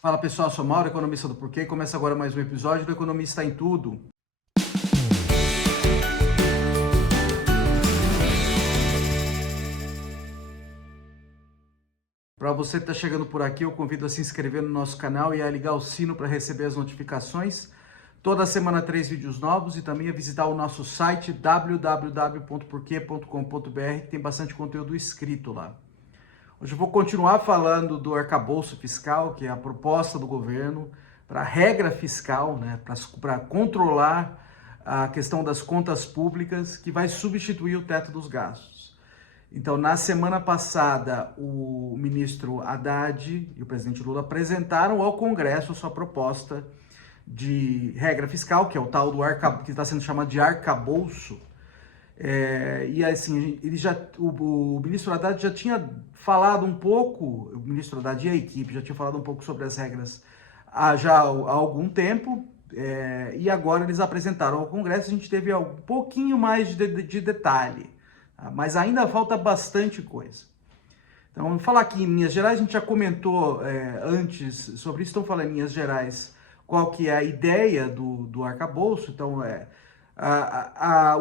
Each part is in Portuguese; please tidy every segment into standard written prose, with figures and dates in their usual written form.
Fala pessoal, sou Mauro, economista do Porquê. Começa agora mais um episódio do Economista em Tudo. Para você que está chegando por aqui, eu convido a se inscrever no nosso canal e a ligar o sino para receber as notificações. Toda semana 3 vídeos novos e também a visitar o nosso site www.porquê.com.br, que tem bastante conteúdo escrito lá. Hoje eu vou continuar falando do arcabouço fiscal, que é a proposta do governo para a regra fiscal, né, para controlar a questão das contas públicas, que vai substituir o teto dos gastos. Então, na semana passada, o ministro Haddad e o presidente Lula apresentaram ao Congresso a sua proposta de regra fiscal, que é o tal do arcabouço, que está sendo chamado de arcabouço. E assim, o ministro Haddad já tinha falado um pouco, o ministro Haddad e a equipe já tinham falado um pouco sobre as regras há algum tempo, e agora eles apresentaram ao Congresso. A gente teve um pouquinho mais de detalhe, tá? Mas ainda falta bastante coisa. Então, vamos falar aqui em linhas gerais. A gente já comentou antes sobre isso, então falando em linhas gerais qual que é a ideia do arcabouço. Então,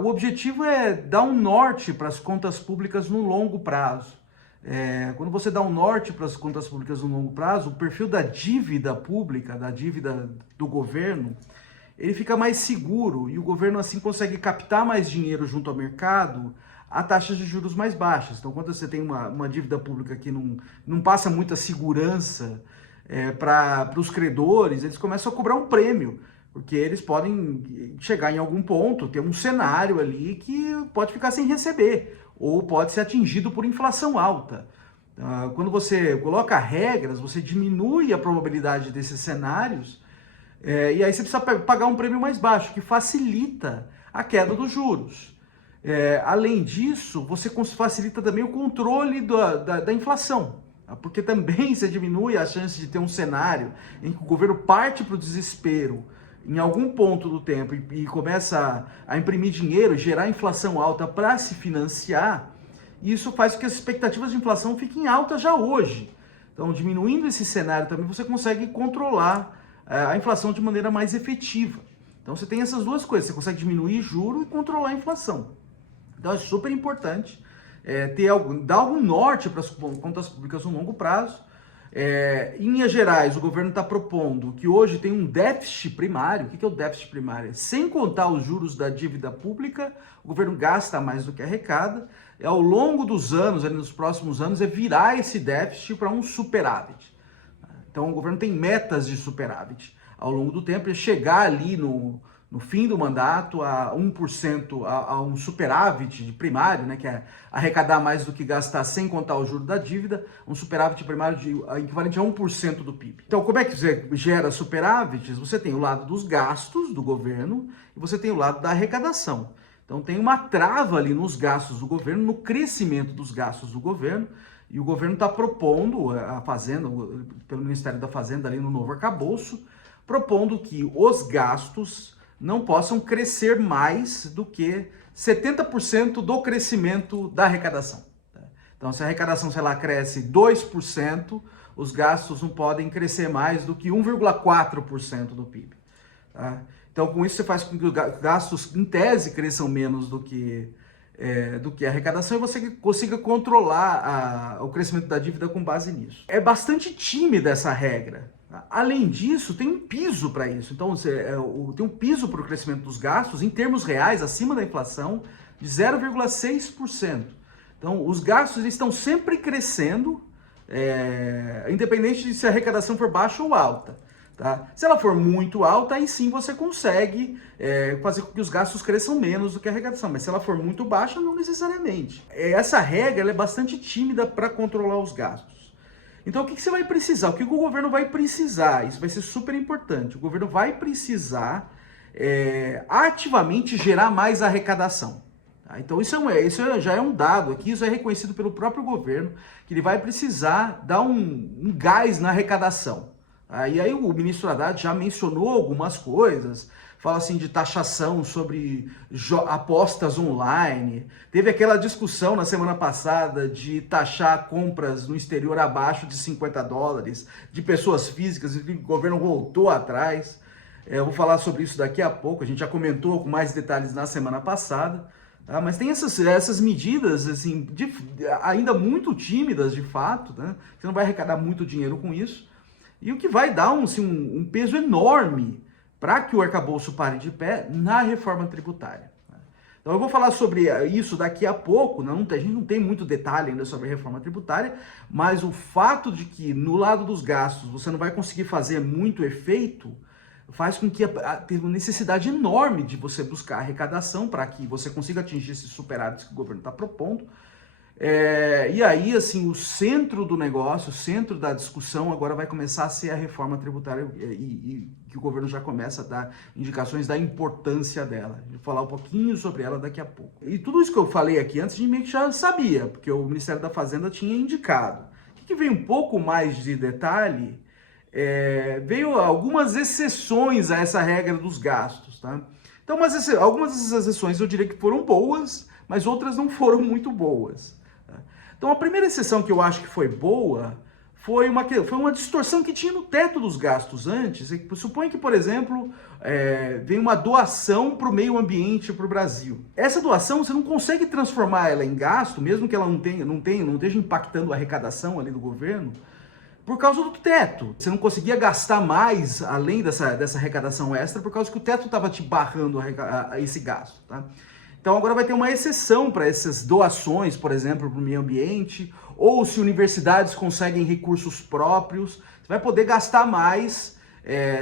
o objetivo é dar um norte para as contas públicas no longo prazo. Quando você dá um norte para as contas públicas no longo prazo, o perfil da dívida pública, da dívida do governo, ele fica mais seguro e o governo assim consegue captar mais dinheiro junto ao mercado a taxas de juros mais baixas. Então, quando você tem uma dívida pública que não passa muita segurança para os credores, eles começam a cobrar um prêmio, porque eles podem chegar em algum ponto, ter um cenário ali que pode ficar sem receber, ou pode ser atingido por inflação alta. Quando você coloca regras, você diminui a probabilidade desses cenários, e aí você precisa pagar um prêmio mais baixo, que facilita a queda dos juros. Além disso, você facilita também o controle da inflação, porque também você diminui a chance de ter um cenário em que o governo parte para o desespero em algum ponto do tempo e começa a imprimir dinheiro, gerar inflação alta para se financiar. E isso faz com que as expectativas de inflação fiquem altas já hoje. Então, diminuindo esse cenário também, você consegue controlar a inflação de maneira mais efetiva. Então, você tem essas duas coisas: você consegue diminuir juro e controlar a inflação. Então, é super importante dar algum norte para as contas públicas no longo prazo. Em linhas gerais, o governo está propondo que hoje tem um déficit primário. O que é o déficit primário? Sem contar os juros da dívida pública, o governo gasta mais do que arrecada. Ao longo dos anos, ali nos próximos anos, virar esse déficit para um superávit. Então, o governo tem metas de superávit ao longo do tempo, chegar ali no fim do mandato a 1%, a um superávit de primário, né, que é arrecadar mais do que gastar sem contar o juro da dívida, um superávit primário equivalente a 1% do PIB. Então, como é que você gera superávites? Você tem o lado dos gastos do governo e você tem o lado da arrecadação. Então, tem uma trava ali nos gastos do governo, no crescimento dos gastos do governo, e o governo está propondo, a Fazenda, pelo Ministério da Fazenda ali no novo arcabouço, propondo que os gastos não possam crescer mais do que 70% do crescimento da arrecadação. Então, se a arrecadação, sei lá, cresce 2%, os gastos não podem crescer mais do que 1,4% do PIB. Tá? Então, com isso, você faz com que os gastos, em tese, cresçam menos do que a arrecadação, e você consiga controlar o crescimento da dívida com base nisso. É bastante tímida essa regra. Além disso, tem um piso para isso. Então, tem um piso para o crescimento dos gastos, em termos reais, acima da inflação, de 0,6%. Então, os gastos estão sempre crescendo, independente de se a arrecadação for baixa ou alta. Tá? Se ela for muito alta, aí sim você consegue fazer com que os gastos cresçam menos do que a arrecadação. Mas se ela for muito baixa, não necessariamente. Essa regra ela é bastante tímida para controlar os gastos. Então, o que você vai precisar? O que o governo vai precisar? Isso vai ser super importante. O governo vai precisar ativamente gerar mais arrecadação. Tá? Então, isso já é um dado aqui, isso é reconhecido pelo próprio governo, que ele vai precisar dar um gás na arrecadação. E aí o ministro Haddad já mencionou algumas coisas, fala assim de taxação sobre apostas online. Teve aquela discussão na semana passada de taxar compras no exterior abaixo de $50 de pessoas físicas, e o governo voltou atrás. Eu vou falar sobre isso daqui a pouco, a gente já comentou com mais detalhes na semana passada. Mas tem essas medidas assim, ainda muito tímidas de fato, né? Você não vai arrecadar muito dinheiro com isso, e o que vai dar um peso enorme para que o arcabouço pare de pé na reforma tributária. Então eu vou falar sobre isso daqui a pouco, a gente não tem muito detalhe ainda sobre a reforma tributária, mas o fato de que no lado dos gastos você não vai conseguir fazer muito efeito, faz com que tenha uma necessidade enorme de você buscar arrecadação para que você consiga atingir esses superávites que o governo está propondo. E aí, assim, o centro do negócio, o centro da discussão agora vai começar a ser a reforma tributária e que o governo já começa a dar indicações da importância dela. Vou falar um pouquinho sobre ela daqui a pouco. E tudo isso que eu falei aqui antes, a gente meio que já sabia, porque o Ministério da Fazenda tinha indicado. O que veio um pouco mais de detalhe, veio algumas exceções a essa regra dos gastos, tá? Então, algumas dessas exceções eu diria que foram boas, mas outras não foram muito boas. Então, a primeira exceção que eu acho que foi boa foi uma distorção que tinha no teto dos gastos antes. Suponha que, por exemplo, vem uma doação para o meio ambiente para o Brasil. Essa doação, você não consegue transformar ela em gasto, mesmo que ela não esteja impactando a arrecadação ali do governo, por causa do teto. Você não conseguia gastar mais além dessa arrecadação extra, por causa que o teto estava te barrando a esse gasto, tá? Então agora vai ter uma exceção para essas doações, por exemplo, para o meio ambiente, ou se universidades conseguem recursos próprios, você vai poder gastar mais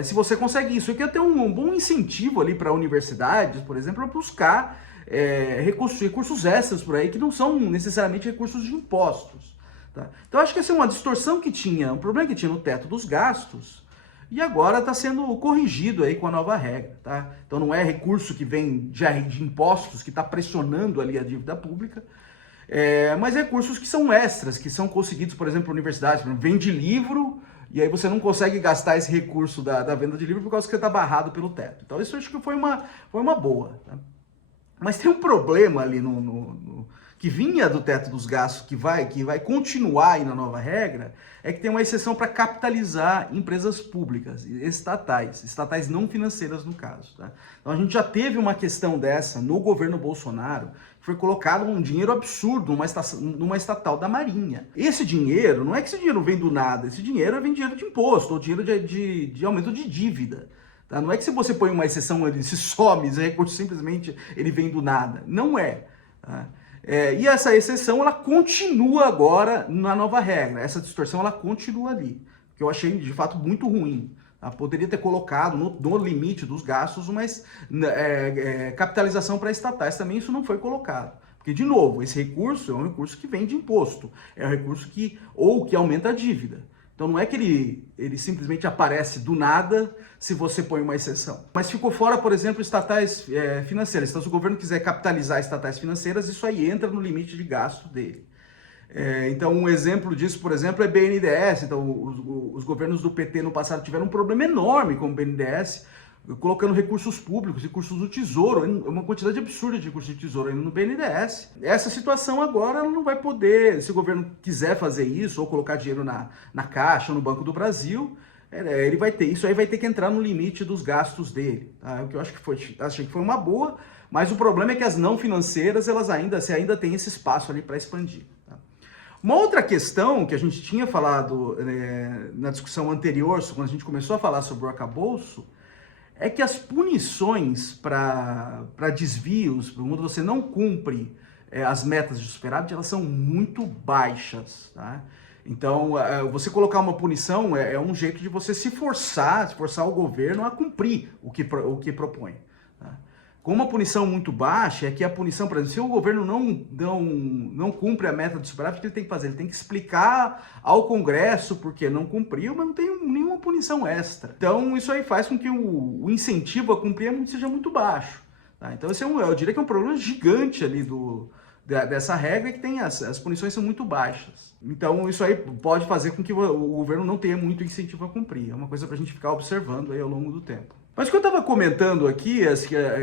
se você consegue isso. E que é ter um bom incentivo ali para universidades, por exemplo, para buscar recursos extras por aí, que não são necessariamente recursos de impostos. Tá? Então acho que essa é uma distorção que tinha, um problema que tinha no teto dos gastos, e agora está sendo corrigido aí com a nova regra, tá? Então não é recurso que vem de impostos que está pressionando ali a dívida pública, mas recursos que são extras, que são conseguidos, por exemplo, por universidades, por exemplo, vende livro, e aí você não consegue gastar esse recurso da venda de livro por causa que você está barrado pelo teto. Então isso eu acho que foi uma boa, tá? Mas tem um problema ali que vinha do teto dos gastos, que vai continuar aí na nova regra, é que tem uma exceção para capitalizar empresas públicas, estatais não financeiras no caso. Tá? Então a gente já teve uma questão dessa no governo Bolsonaro, foi colocado um dinheiro absurdo numa estatal da Marinha. Esse dinheiro, não é que esse dinheiro vem do nada, esse dinheiro vem dinheiro de imposto, ou dinheiro de aumento de dívida. Tá? Não é que se você põe uma exceção, ele se some, esse recurso simplesmente ele vem do nada. Não é. Tá? E essa exceção, ela continua agora na nova regra. Essa distorção, ela continua ali. Que eu achei, de fato, muito ruim. Tá? Poderia ter colocado no limite dos gastos, mas capitalização para estatais também isso não foi colocado. Porque, de novo, esse recurso é um recurso que vem de imposto. É um recurso que aumenta a dívida. Então não é que ele simplesmente aparece do nada se você põe uma exceção. Mas ficou fora, por exemplo, estatais financeiras. Então se o governo quiser capitalizar estatais financeiras, isso aí entra no limite de gasto dele. Então um exemplo disso, por exemplo, é BNDES. Então os governos do PT no passado tiveram um problema enorme com o BNDES, colocando recursos públicos, recursos do Tesouro, uma quantidade absurda de recursos do Tesouro ainda no BNDES. Essa situação agora ela não vai poder, se o governo quiser fazer isso, ou colocar dinheiro na Caixa, ou no Banco do Brasil, ele vai ter, isso aí vai ter que entrar no limite dos gastos dele. Tá? O que eu achei que foi uma boa, mas o problema é que as não financeiras, você ainda tem esse espaço ali para expandir. Tá? Uma outra questão que a gente tinha falado na discussão anterior, quando a gente começou a falar sobre o arcabouço, é que as punições para desvios, quando você não cumpre as metas de superávit, elas são muito baixas, tá? Então, você colocar uma punição é um jeito de você se forçar o governo a cumprir o que propõe. Tá? Com uma punição muito baixa, é que a punição, por exemplo, se o governo não cumpre a meta de superávit, o que ele tem que fazer? Ele tem que explicar ao Congresso porque não cumpriu, mas não tem nenhuma punição extra. Então, isso aí faz com que o incentivo a cumprir seja muito baixo. Tá? Então, esse eu diria que é um problema gigante ali dessa regra é que as punições são muito baixas. Então isso aí pode fazer com que o governo não tenha muito incentivo a cumprir. É uma coisa para a gente ficar observando aí ao longo do tempo. Mas o que eu estava comentando aqui,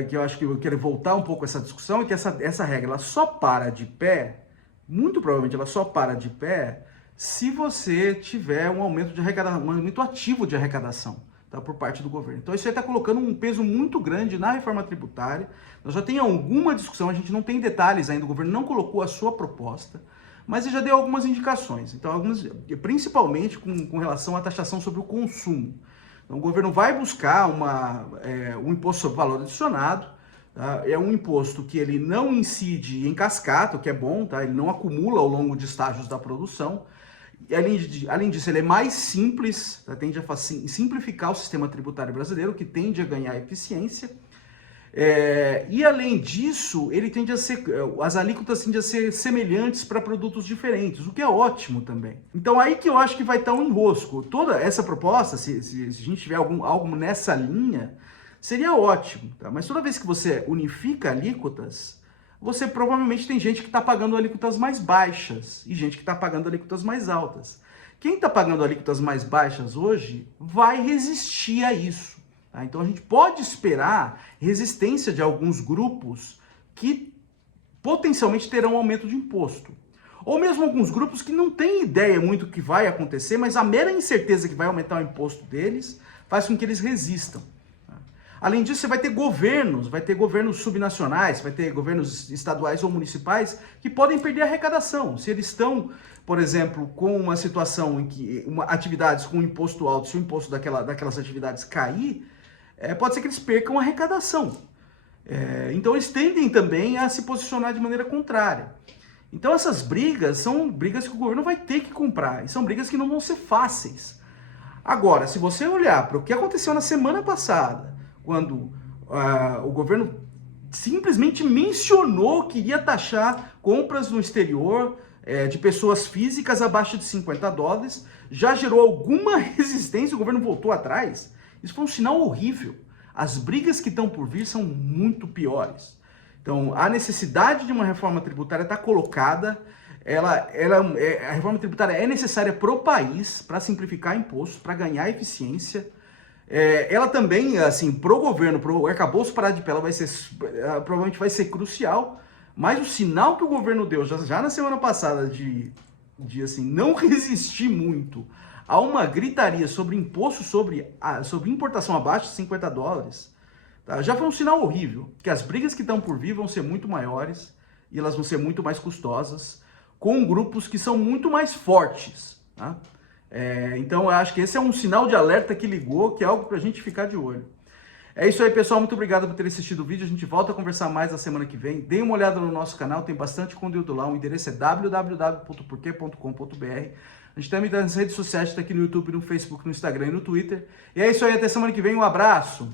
que eu acho que eu quero voltar um pouco a essa discussão, é que essa regra ela só para de pé, muito provavelmente ela só para de pé, se você tiver um aumento de arrecadação, um aumento ativo de arrecadação, tá, por parte do governo. Então isso aí está colocando um peso muito grande na reforma tributária. Nós já tem alguma discussão, a gente não tem detalhes ainda, o governo não colocou a sua proposta, mas ele já deu algumas indicações. Então, principalmente com relação à taxação sobre o consumo. Então, o governo vai buscar um imposto sobre valor adicionado, tá? É um imposto que ele não incide em cascata, o que é bom, tá? Ele não acumula ao longo de estágios da produção. E além disso, ele é mais simples, tá? Tende a simplificar o sistema tributário brasileiro, que tende a ganhar eficiência. E além disso, as alíquotas tendem a ser semelhantes para produtos diferentes, o que é ótimo também. Então aí que eu acho que vai estar um enrosco. Toda essa proposta, se a gente tiver algo nessa linha, seria ótimo, tá? Mas toda vez que você unifica alíquotas, você provavelmente tem gente que está pagando alíquotas mais baixas e gente que está pagando alíquotas mais altas. Quem está pagando alíquotas mais baixas hoje vai resistir a isso. Tá? Então a gente pode esperar resistência de alguns grupos que potencialmente terão aumento de imposto. Ou mesmo alguns grupos que não têm ideia muito do que vai acontecer, mas a mera incerteza que vai aumentar o imposto deles faz com que eles resistam. Tá? Além disso, você vai ter governos subnacionais, vai ter governos estaduais ou municipais que podem perder a arrecadação. Se eles estão, por exemplo, com uma situação em que atividades com imposto alto, se o imposto daquelas atividades cair, pode ser que eles percam a arrecadação. Então eles tendem também a se posicionar de maneira contrária. Então essas brigas são brigas que o governo vai ter que comprar, e são brigas que não vão ser fáceis. Agora, se você olhar para o que aconteceu na semana passada, quando o governo simplesmente mencionou que ia taxar compras no exterior de pessoas físicas abaixo de $50, já gerou alguma resistência, o governo voltou atrás. Isso foi um sinal horrível. As brigas que estão por vir são muito piores. Então, a necessidade de uma reforma tributária está colocada. A reforma tributária é necessária para o país, para simplificar impostos, para ganhar eficiência. Ela também, assim, para o governo, para o arcabouço parar de pé, provavelmente vai ser crucial. Mas o sinal que o governo deu já na semana passada de assim, não resistir muito a uma gritaria sobre imposto sobre importação abaixo de $50, tá? Já foi um sinal horrível, que as brigas que estão por vir vão ser muito maiores e elas vão ser muito mais custosas, com grupos que são muito mais fortes, tá? Então eu acho que esse é um sinal de alerta que ligou, que é algo para a gente ficar de olho. É isso aí, pessoal. Muito obrigado por ter assistido o vídeo. A gente volta a conversar mais na semana que vem. Dê uma olhada no nosso canal, tem bastante conteúdo lá. O endereço é www.porquê.com.br. A gente também está nas redes sociais, está aqui no YouTube, no Facebook, no Instagram e no Twitter. E é isso aí, até semana que vem. Um abraço!